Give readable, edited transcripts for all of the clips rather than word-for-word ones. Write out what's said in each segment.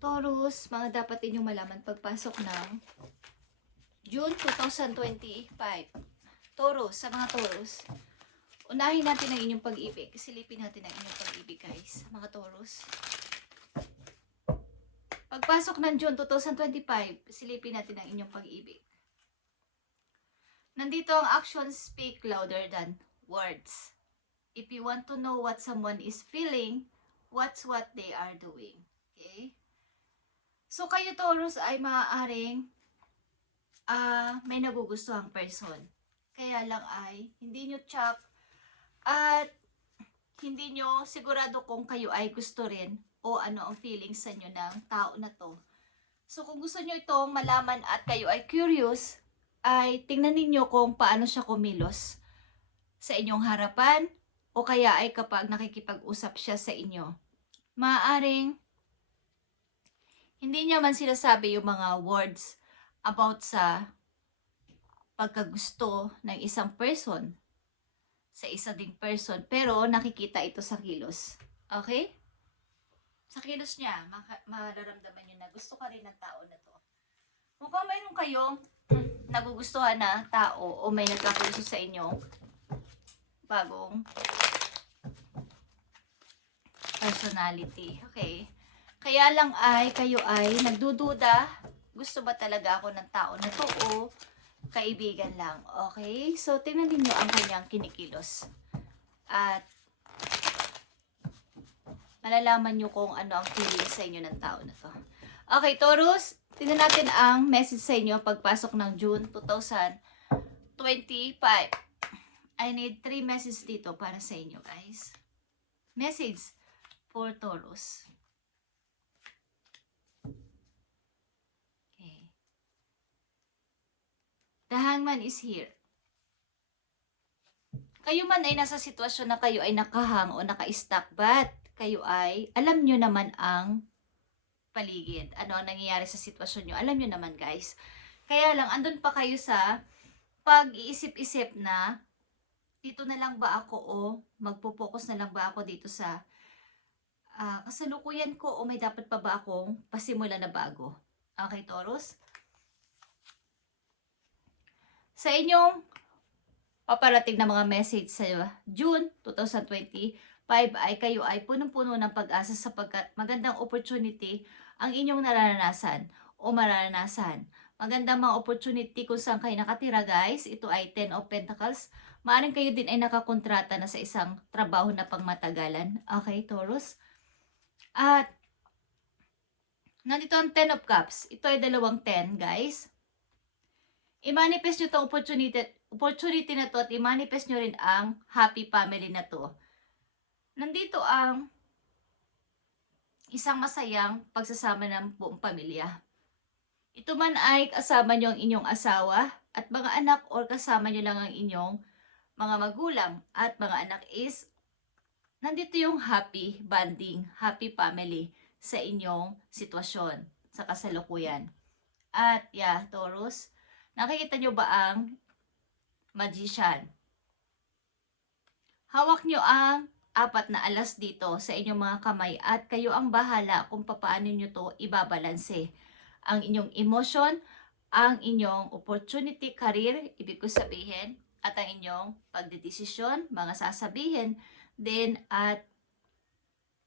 Taurus, mga dapat inyong malaman pagpasok ng June 2025. Taurus, sa mga Taurus, unahin natin ang inyong pag-ibig. Silipin natin ang inyong pag-ibig, guys. Mga Taurus. Pagpasok ng June 2025, silipin natin ang inyong pag-ibig. Nandito ang actions speak louder than words. If you want to know what someone is feeling, watch what they are doing. Okay? So, kayo Taurus ay maaaring may nagugustuhang person. Kaya lang ay hindi nyo check at hindi nyo sigurado kung kayo ay gusto rin o ano ang feelings sa inyo ng tao na to. So, kung gusto nyo itong malaman at kayo ay curious, ay tingnan ninyo kung paano siya kumilos sa inyong harapan o kaya ay kapag nakikipag-usap siya sa inyo. Maaaring hindi niya man sinasabi yung mga words about sa pagkagusto ng isang person sa isa ding person, pero nakikita ito sa kilos. Okay? Sa kilos niya, mararamdaman niyo na gusto ka rin ng tao na to. Mukhang mayroon kayong nagugustuhan na tao o may nagkakuliso sa inyo bagong personality. Okay? Kaya lang ay kayo ay nagdududa, gusto ba talaga ako ng tao na to o kaibigan lang. Okay? So, tingnan niyo ang kanyang kinikilos. At malalaman nyo kung ano ang feeling sa inyo ng tao na to. Okay, Taurus, tingnan natin ang message sa inyo pagpasok ng June 2025. I need 3 messages dito para sa inyo, guys. Message for Taurus. Okay. The Hangman is here. Kayo man ay nasa sitwasyon na kayo ay nakahang o naka-stuck, but kayo ay, alam nyo naman ang paligid. Ano ang nangyayari sa sitwasyon nyo. Alam nyo naman, guys. Kaya lang, andun pa kayo sa pag-iisip-isip na dito na lang ba ako o magpo-focus na lang ba ako dito sa kasalukuyan ko o may dapat pa ba akong pasimula na bago. Okay, Taurus? Sa inyong paparating na mga message sa June 2025 ay kayo ay punong-puno ng pag-asa sapagkat magandang opportunity ang inyong nararanasan o mararanasan. Magandang mga opportunity kung saan kayo nakatira, guys. Ito ay 10 of Pentacles. Maaaring kayo din ay nakakontrata na sa isang trabaho na pangmatagalan. Okay, Taurus? At nandito ang 10 of Cups. Ito ay dalawang 10, guys. I-manifest nyo itong opportunity na to at i-manifest nyo rin ang happy family na to. Nandito ang isang masayang pagsasama ng buong pamilya. Ito man ay kasama nyo ang inyong asawa at mga anak or kasama nyo lang ang inyong mga magulang at mga anak is nandito yung happy bonding, happy family sa inyong sitwasyon sa kasalukuyan. At Taurus, nakikita nyo ba ang Magician? Hawak nyo ang 4 na alas dito sa inyong mga kamay at kayo ang bahala kung paano nyo to ibabalanse. Ang inyong emotion, ang inyong opportunity, career, ibig ko sabihin, at ang inyong pagdedesisyon, mga sasabihin, then at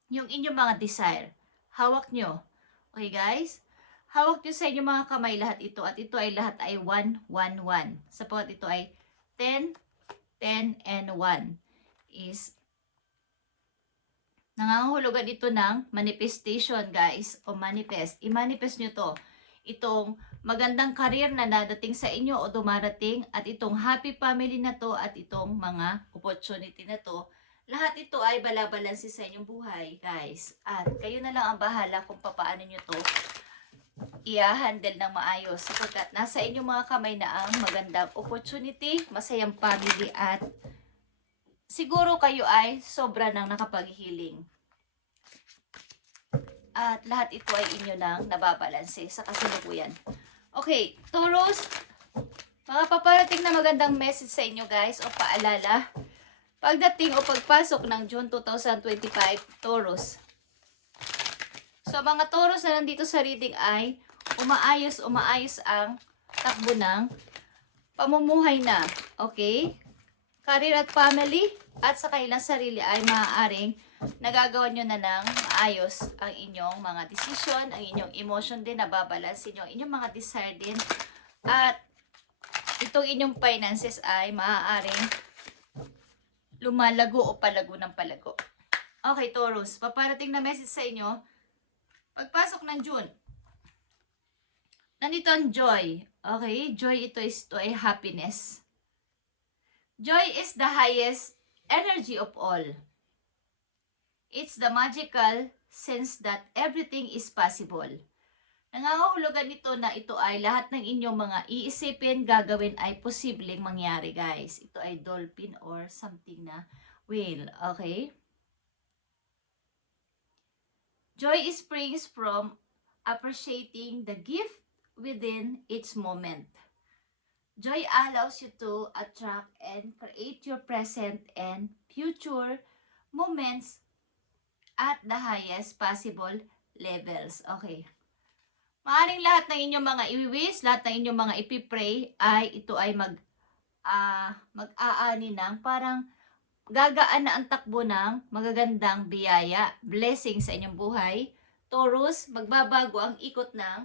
yung inyong mga desire. Hawak nyo. Okay, guys? Hawak nyo sa inyong mga kamay lahat ito at ito ay lahat ay 1, 1, 1. Sapagkat ito ay 10, 10, and 1 is nangangahulugan ito ng manifestation, guys, o manifest. I-manifest nyo to. Itong magandang career na dadating sa inyo o dumarating at itong happy family na to at itong mga opportunity na to. Lahat ito ay balabalansi sa inyong buhay, guys. At kayo na lang ang bahala kung paano nyo to i-handle ng maayos sapagkat nasa inyong mga kamay na ang magandang opportunity, masayang family at siguro kayo ay sobra nang nakapag-healing. At lahat ito ay inyo nang nababalanse sa kasalukuyan. Okay, Taurus, mga paparating na magandang message sa inyo, guys, o paalala. Pagdating o pagpasok ng June 2025, Taurus. So, mga Taurus na nandito sa reading ay umaayos ang takbo ng pamumuhay na. Okay? Career at family at sa kanilang sarili ay maaaring nagagawa nyo na ng maayos ang inyong mga desisyon, ang inyong emotion din, nababalansin nyo, ang inyong mga desire din. At itong inyong finances ay maaaring lumalago o palago ng palago. Okay, Taurus, paparating na message sa inyo. Pagpasok ng June, nandito ang joy. Okay, joy ito ay happiness. Joy is the highest energy of all. It's the magical sense that everything is possible. Nangangahulugan nito na ito ay lahat ng inyong mga iisipin, gagawin ay posibleng mangyari, guys. Ito ay dolphin or something na whale. Okay? Joy springs from appreciating the gift within its moment. Joy allows you to attract and create your present and future moments at the highest possible levels. Okay. Maaring lahat ng inyong mga i-wish, lahat ng inyong mga ipipray ay ito ay mag-aani ng parang gagaan na ang takbo ng magagandang biyaya, blessing sa inyong buhay. Taurus, magbabago ang ikot ng,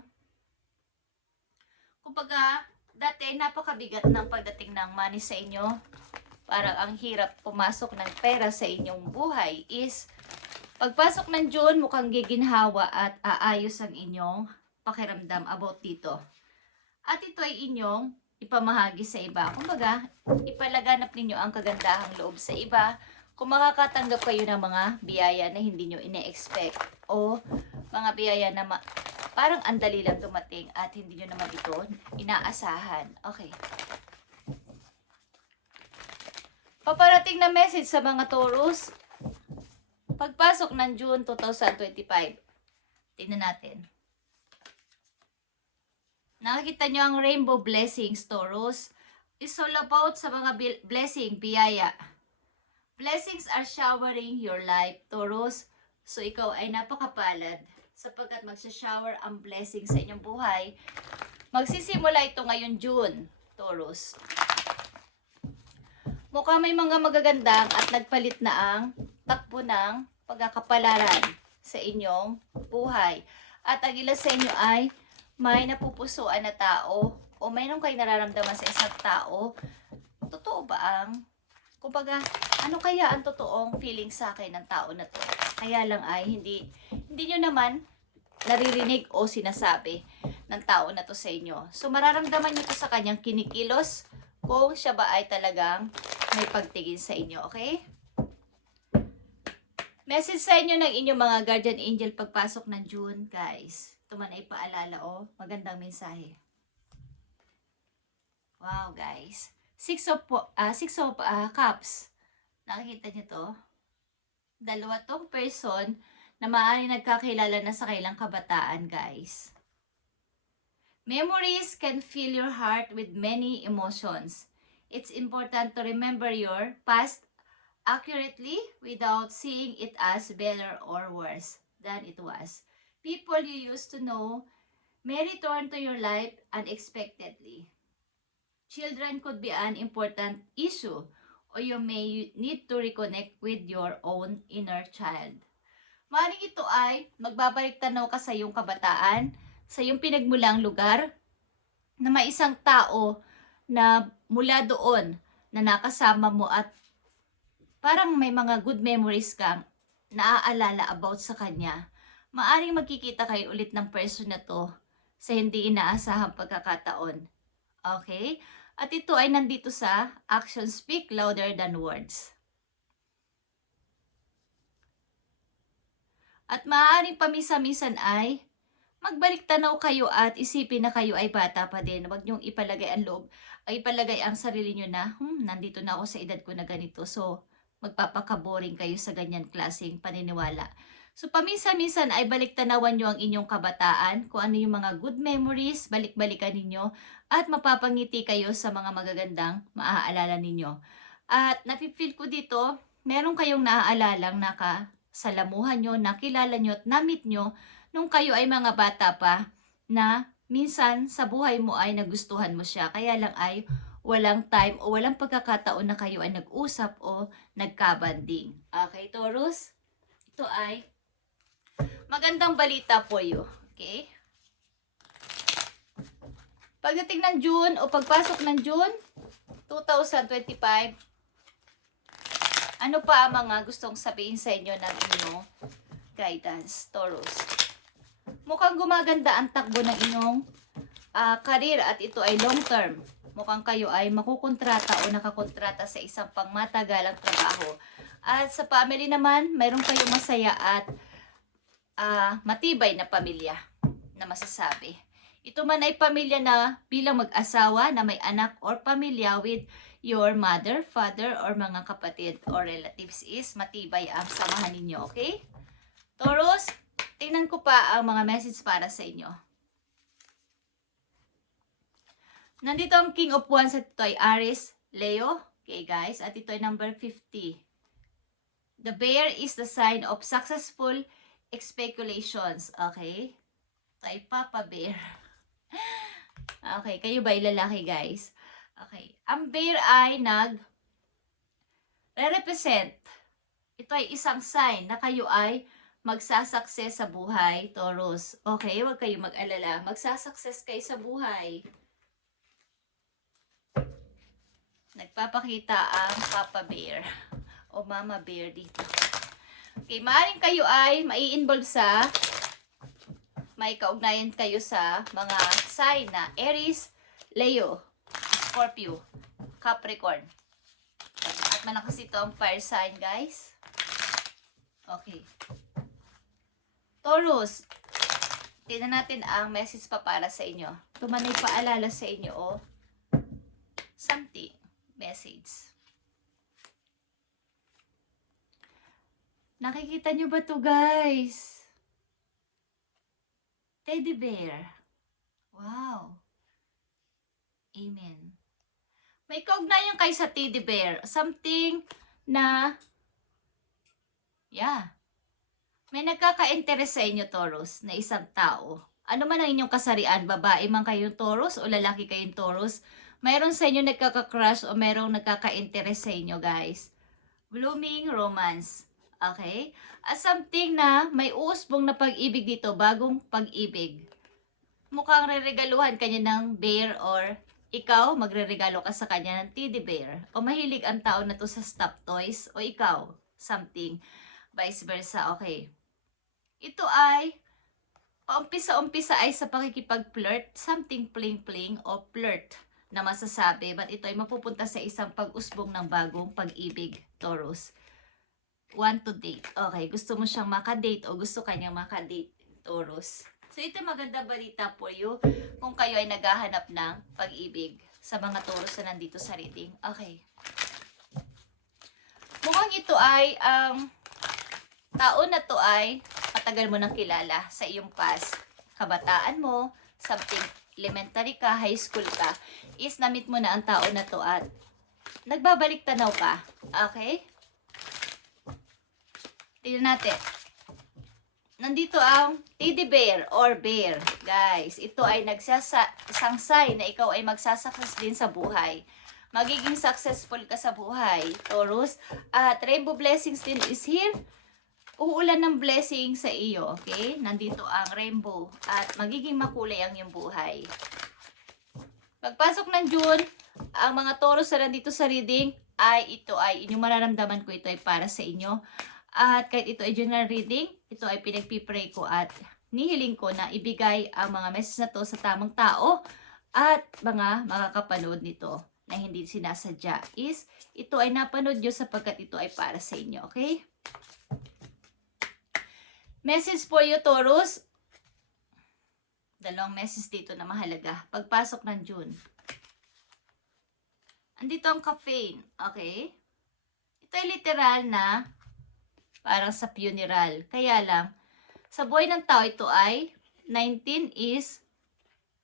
kumbaga, dati napakabigat ng pagdating ng money sa inyo. Parang ang hirap pumasok ng pera sa inyong buhay is, pagpasok ng June, mukhang giginhawa at aayos ang inyong pakiramdam about dito. At ito ay inyong ipamahagi sa iba. Kumbaga, ipalaganap ninyo ang kagandahang loob sa iba kung makakatanggap kayo ng mga biyaya na hindi nyo ine-expect o mga biyaya na parang andali lang dumating at hindi nyo naman ito inaasahan. Okay. Paparating na message sa mga Taurus. Pagpasok ng June 2025. Tingnan natin. Nakikita nyo ang rainbow blessings, Taurus. It's all about sa mga blessing, biyaya. Blessings are showering your life, Taurus. So, ikaw ay napakapalad sapagkat magsha-shower ang blessing sa inyong buhay. Magsisimula ito ngayon June, Taurus. Mukhang may mga magagandang at nagpalit na ang takbo ng pagkakapalaran sa inyong buhay. At ang ilan sa inyo ay may napupusuan na tao o mayroon kayo nararamdaman sa isang tao. Totoo ba ang, kumbaga, ano kaya ang totoong feeling sa akin ng tao na to? Kaya lang ay hindi nyo naman naririnig o sinasabi ng tao na to sa inyo. So mararamdaman nyo to sa kanyang kinikilos kung siya ba ay talagang may pagtingin sa inyo, okay? Message sa inyo ng inyong mga guardian angel pagpasok ng June, guys. Ito man ay paalala, oh. Magandang mensahe. Wow, guys. Six of Cups. Nakikita niyo to? Dalawa tong person na maaaring nagkakilala na sa kailang kabataan, guys. Memories can fill your heart with many emotions. It's important to remember your past accurately without seeing it as better or worse than it was. People you used to know may return to your life unexpectedly. Children could be an important issue, or you may need to reconnect with your own inner child. Maaaring ito ay magbabalik tanaw ka sa iyong kabataan, sa iyong pinagmulang lugar, na may isang tao na mula doon na nakasama mo at parang may mga good memories kang naaalala about sa kanya. Maaring magkikita kayo ulit ng person na to sa hindi inaasahang pagkakataon. Okay? At ito ay nandito sa actions speak louder than words. At maaaring pamisa-misan ay magbalik tanaw kayo at isipin na kayo ay bata pa din. Huwag niyong ipalagay ang loob, ay ipalagay ang sarili niyo na, nandito na ako sa edad ko na ganito. So, magpapakaboring kayo sa ganyan klaseng paniniwala. So, paminsan-minsan ay balik tanawan nyo ang inyong kabataan, kung ano yung mga good memories, balik-balikan ninyo, at mapapangiti kayo sa mga magagandang maaalala ninyo. At napipil ko dito, meron kayong naaalalang nakasalamuhan nyo, nakilala nyo at namit nyo nung kayo ay mga bata pa na minsan sa buhay mo ay nagustuhan mo siya. Kaya lang ay walang time o walang pagkakataon na kayo ay nag-usap o nagkabanding. Okay, Taurus? Ito ay magandang balita po you. Okay? Pagdating ng June o pagpasok ng June 2025, ano pa ang mga gustong sabihin sa inyo ng inyong guidance, Taurus? Mukhang gumaganda ang takbo ng inyong career at ito ay long term. Mukhang kayo ay makukontrata o nakakontrata sa isang pangmatagalang trabaho. At sa family naman, mayroon kayong masaya at matibay na pamilya na masasabi. Ito man ay pamilya na bilang mag-asawa na may anak or pamilya with your mother, father, or mga kapatid or relatives is matibay ang samahan ninyo, okay? Taurus, tingnan ko pa ang mga message para sa inyo. Nandito ang King of Wands at ito ay Aries, Leo, okay guys, at ito ay number 50. The bear is the sign of successful speculations, okay? Ito ay Papa Bear. Okay, kayo ba lalaki guys? Okay, ang bear ay nag-represent. Ito ay isang sign na kayo ay magsasucess sa buhay, Taurus. Okay, huwag kayo mag-alala. Magsasucess kayo sa buhay. Nagpapakita ang Papa Bear o Mama Bear dito. Okay, maaaring kayo ay mai-involve sa may kaugnayan kayo sa mga sign na Aries, Leo, Scorpio, Capricorn. At malakas ito ang fire sign, guys. Okay. Taurus, tingnan natin ang message pa para sa inyo. Tumanay paalala sa inyo o something message. Nakikita nyo ba to guys? Teddy bear. Wow. Amen. May kaugnayan kayo sa teddy bear. Something na, may nagkaka-interest sa inyo, Taurus, na isang tao. Ano man ang inyong kasarian, babae man kayong Taurus o lalaki kayong Taurus, mayroon sa inyo nagkaka-crush o mayroong nagkaka-interest sa inyo, guys. Blooming romance. Okay? At something na may uusbong na pag-ibig dito, bagong pag-ibig. Mukhang reregaluhan kanya ng bear or ikaw, magreregalo ka sa kanya ng teddy bear. O mahilig ang tao na to sa stuffed toys o ikaw, something. Vice versa, okay. Ito ay, paumpisa-umpisa ay sa pakikipag-flirt, something pling-pling o flirt na masasabi. But ito ay mapupunta sa isang pag-usbong ng bagong pag-ibig, Taurus. Want to date. Okay, gusto mo siyang makadate o gusto kanyang makadate, Taurus. So, ito maganda balita for you kung kayo ay naghahanap ng pag-ibig sa mga Taurus na nandito sa reading. Okay. Mukhang ito ay, tao na to ay matagal mo nang kilala sa iyong past. Kabataan mo, something elementary ka, high school ka, is na-meet mo na ang tao na to at nagbabalik tanaw ka. Okay? Tignan natin. Nandito ang teddy bear or bear. Guys, ito ay isang sign na ikaw ay magsasucess din sa buhay. Magiging successful ka sa buhay, Taurus. At rainbow blessings din is here. Uulan ng blessing sa iyo, okay? Nandito ang rainbow at magiging makulay ang iyong buhay. Pagpasok ng June, ang mga Taurus na nandito sa reading ay ito ay inyong mararamdaman ko ito ay para sa inyo. At kahit ito ay general reading, ito ay pinagpipray ko at nihiling ko na ibigay ang mga message na to sa tamang tao at mga makakapanood nito na hindi sinasadya is ito ay napanood nyo sapagkat ito ay para sa inyo, okay? Message for you, Taurus. Dalawang message dito na mahalaga. Pagpasok ng June. Andito ang caffeine, okay? Ito ay literal na parang sa funeral. Kaya lang, sa buhay ng tao ito ay 19 is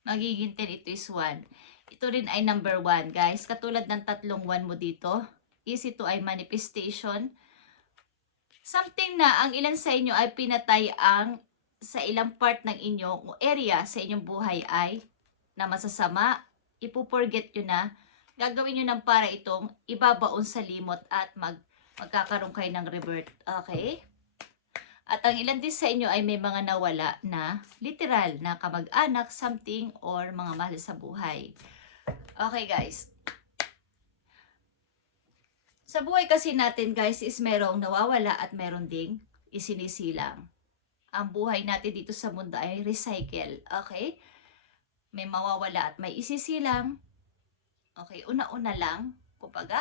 magiging 10, ito is 1. Ito rin ay number 1, guys. Katulad ng tatlong 1 mo dito, is ito ay manifestation. Something na ang ilan sa inyo ay pinatay ang sa ilang part ng inyong area sa inyong buhay ay na masasama, ipo-forget nyo na, gagawin nyo ng para itong ibabaon sa limot at magkakaroon kayo ng revert. Okay? At ang ilan din sa inyo ay may mga nawala na literal na kamag-anak, something, or mga mahal sa buhay. Okay guys. Sa buhay kasi natin guys is merong nawawala at meron ding isinisilang. Ang buhay natin dito sa mundo ay recycle. Okay? May mawawala at may isisilang. Okay, una-una lang, kumbaga.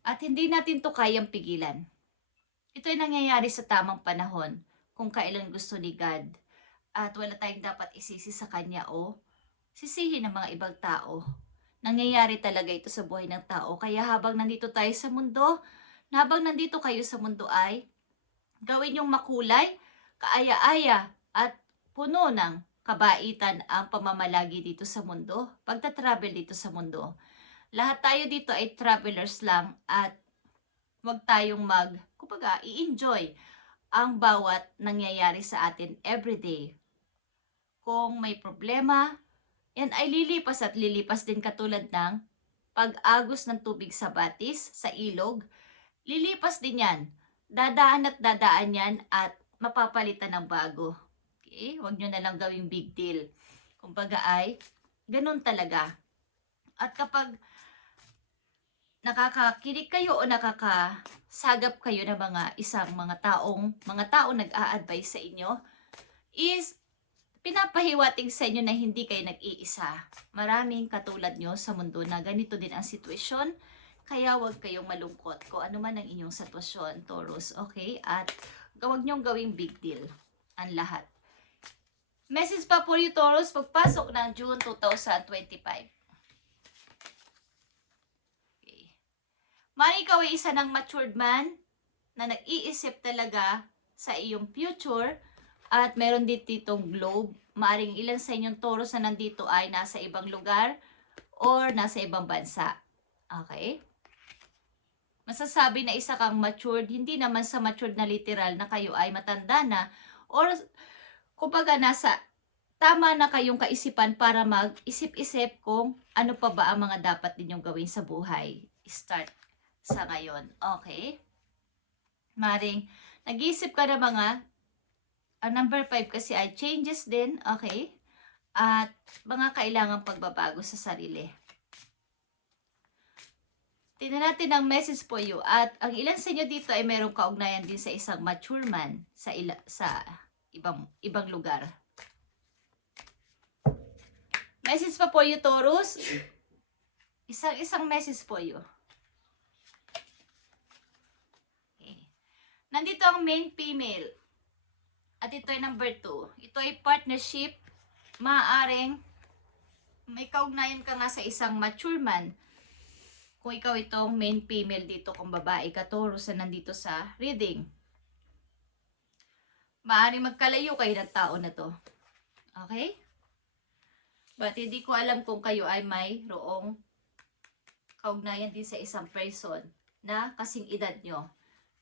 At hindi natin to kayang pigilan. Ito ay nangyayari sa tamang panahon kung kailan gusto ni God. At wala tayong dapat isisi sa Kanya o sisihin ng mga ibang tao. Nangyayari talaga ito sa buhay ng tao. Kaya habang nandito tayo sa mundo, habang nandito kayo sa mundo ay gawin yung makulay, kaaya-aya at puno ng kabaitan ang pamamalagi dito sa mundo, pagta-travel dito sa mundo. Lahat tayo dito ay travelers lang at huwag tayong kumbaga, i-enjoy ang bawat nangyayari sa atin everyday. Kung may problema, yan ay lilipas at lilipas din katulad ng pag-agos ng tubig sa batis, sa ilog. Lilipas din yan. Dadaan at dadaan yan at mapapalitan ng bago. Okay? Huwag nyo na lang gawing big deal. Kumbaga ay, ganun talaga. At kapag nakakakinig kayo o nakakasagap kayo ng mga taong nag-a-advise sa inyo, is pinapahiwatig sa inyo na hindi kayo nag-iisa. Maraming katulad nyo sa mundo na ganito din ang sitwasyon. Kaya huwag kayong malungkot kung ano man ang inyong sitwasyon, Taurus. Okay? At huwag nyong gawing big deal ang lahat. Message pa for you, Taurus, pagpasok ng June 2025. Okay. Mari ikaw ay isa ng matured man na nag-iisip talaga sa iyong future. At meron ditong globe. Maaring ilan sa inyong Taurus na nandito ay nasa ibang lugar or nasa ibang bansa. Okay? Masasabi na isa kang matured, hindi naman sa matured na literal na kayo ay matanda na or kumbaga tama na kayong kaisipan para mag-isip-isip kung ano pa ba ang mga dapat ninyong gawin sa buhay. Start sa ngayon. Okay? Maring nag-iisip ka na ang number 5 kasi ay changes din, okay? At mga kailangang pagbabago sa sarili. Tingnan natin ang message po you. At ang ilan sa inyo dito ay mayroong kaugnayan din sa isang mature man sa ibang lugar. Message pa po you, Taurus. Isang message po you. Okay. Nandito ang main female. At ito ay number 2. Ito ay partnership. Maaaring may kaugnayan ka nga sa isang mature man. Kung ikaw itong main female dito, kung babae ka, Taurus, na nandito sa reading. Maaaring magkalayo kayo ng tao na to. Okay? But hindi ko alam kung kayo ay mayroong kaugnayan din sa isang person na kasing edad nyo.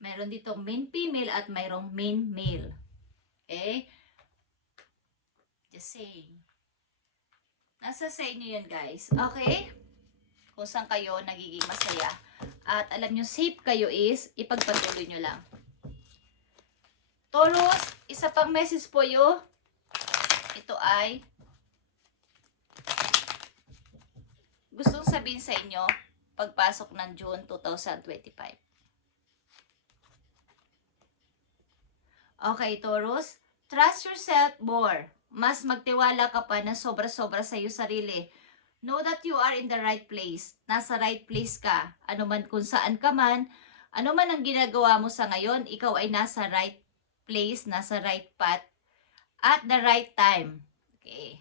Meron dito main female at mayroong main male. Okay? Just saying. Nasa sa inyo yan, guys. Okay? Kung saan kayo nagiging masaya. At alam nyo, safe kayo is ipagpatuloy nyo lang. Taurus, isa pang message po you. Ito ay gustong sabihin sa inyo pagpasok ng June 2025. Okay, Taurus. Trust yourself more. Mas magtiwala ka pa na sobra-sobra sa iyo sarili. Know that you are in the right place. Nasa right place ka. Ano man kung saan ka man, ano man ang ginagawa mo sa ngayon, ikaw ay nasa right place, nasa right path, at the right time. Okay.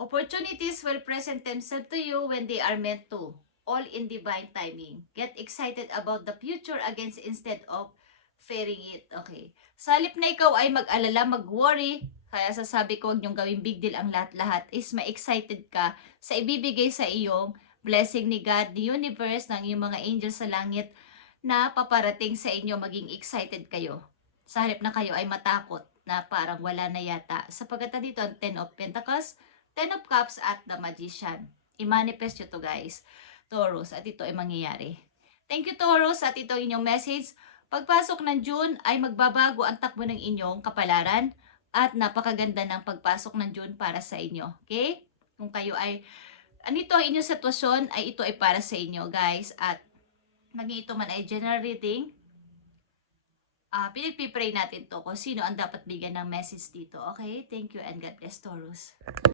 Opportunities will present themselves to you when they are meant to. All in divine timing. Get excited about the future against instead of fearing it. Okay. Sa halip na ikaw ay mag-alala, mag-worry, kaya sasabi ko, huwag niyong gawing big deal ang lahat-lahat, is ma-excited ka sa ibibigay sa iyong blessing ni God, the universe, ng iyong mga angels sa langit, na paparating sa inyo, maging excited kayo. Sa halip na kayo ay matakot na parang wala na yata. Sapagkat dito ang 10 of Pentacles, 10 of Cups at the Magician. I-manifest nyo to guys, Taurus, at ito ay mangyayari. Thank you Taurus, at ito ang inyong message. Pagpasok ng June ay magbabago ang takbo ng inyong kapalaran at napakaganda ng pagpasok ng June para sa inyo. Okay? Kung kayo ay, anito ang inyong sitwasyon, ay ito ay para sa inyo guys. At naging ito man ay general reading, pinagpipray natin to kung sino ang dapat bigyan ng message dito. Okay? Thank you and God bless Taurus.